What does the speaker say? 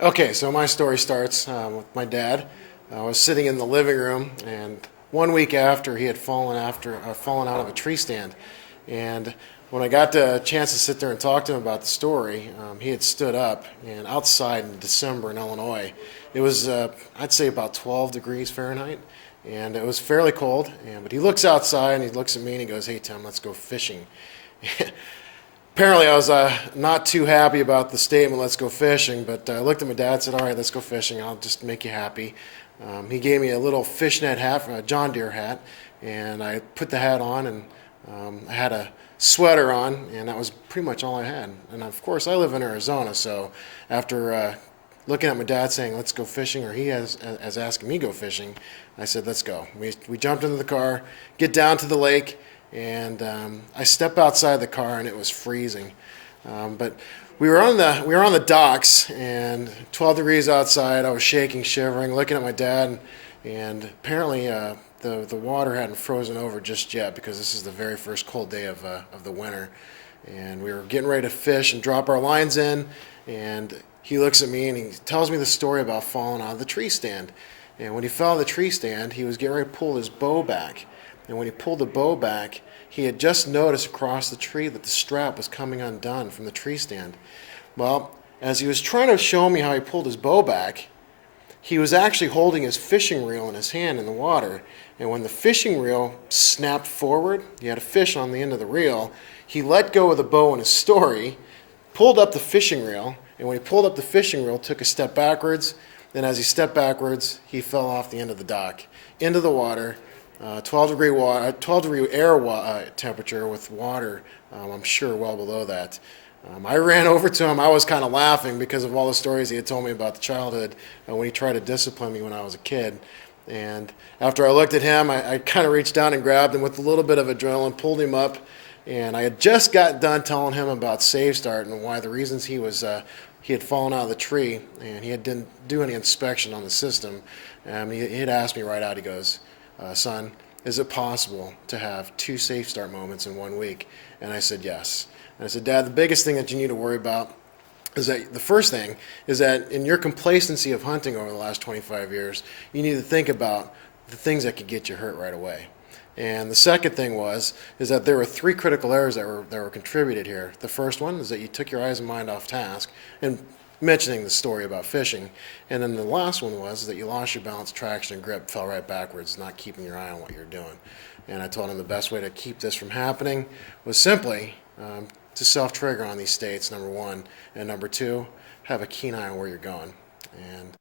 Okay, so my story starts with my dad. I was sitting in the living room, and 1 week after he had fallen out of a tree stand, and when I got the chance to sit there and talk to him about the story, he had stood up, and outside in December in Illinois, it was I'd say about 12 degrees Fahrenheit, and it was fairly cold. But he looks outside and he looks at me and he goes, "Hey Tim, let's go fishing." Apparently, I was not too happy about the statement, "Let's go fishing," but I looked at my dad and said, "All right, let's go fishing. I'll just make you happy." He gave me a little fishnet hat, a John Deere hat, and I put the hat on, and I had a sweater on, and that was pretty much all I had. And of course, I live in Arizona, so after looking at my dad saying, "Let's go fishing," or he as asking me to go fishing, I said, "Let's go." We jumped into the car, get down to the lake, and I step outside the car and it was freezing. But we were on the docks and 12 degrees outside. I was shaking, shivering, looking at my dad, and apparently the water hadn't frozen over just yet because this is the very first cold day of the winter, and we were getting ready to fish and drop our lines in, and he looks at me and he tells me the story about falling out of the tree stand. And when he fell out of the tree stand, he was getting ready to pull his bow back. And when he pulled the bow back, he had just noticed across the tree that the strap was coming undone from the tree stand. Well, as he was trying to show me how he pulled his bow back, he was actually holding his fishing reel in his hand in the water. And when the fishing reel snapped forward, he had a fish on the end of the reel, he let go of the bow in his story, pulled up the fishing reel, and when he pulled up the fishing reel, took a step backwards. Then as he stepped backwards, he fell off the end of the dock into the water. 12-degree temperature with water, I'm sure well below that. I ran over to him. I was kind of laughing because of all the stories he had told me about the childhood when he tried to discipline me when I was a kid. And after I looked at him, I kind of reached down and grabbed him with a little bit of adrenaline, pulled him up, and I had just got done telling him about SafeStart and why the reasons he had fallen out of the tree and he didn't do any inspection on the system. He had asked me right out. He goes, "Son, is it possible to have two SafeStart moments in 1 week?" And I said, "Yes." And I said, "Dad, the biggest thing that you need to worry about is that the first thing is that in your complacency of hunting over the last 25 years, you need to think about the things that could get you hurt right away." And the second thing is that there were three critical errors that were contributed here. The first one is that you took your eyes and mind off task, and mentioning the story about fishing. And then the last one was that you lost your balance, traction, and grip, fell right backwards, not keeping your eye on what you're doing. And I told him the best way to keep this from happening was simply to self-trigger on these states, number one. And number two, have a keen eye on where you're going. And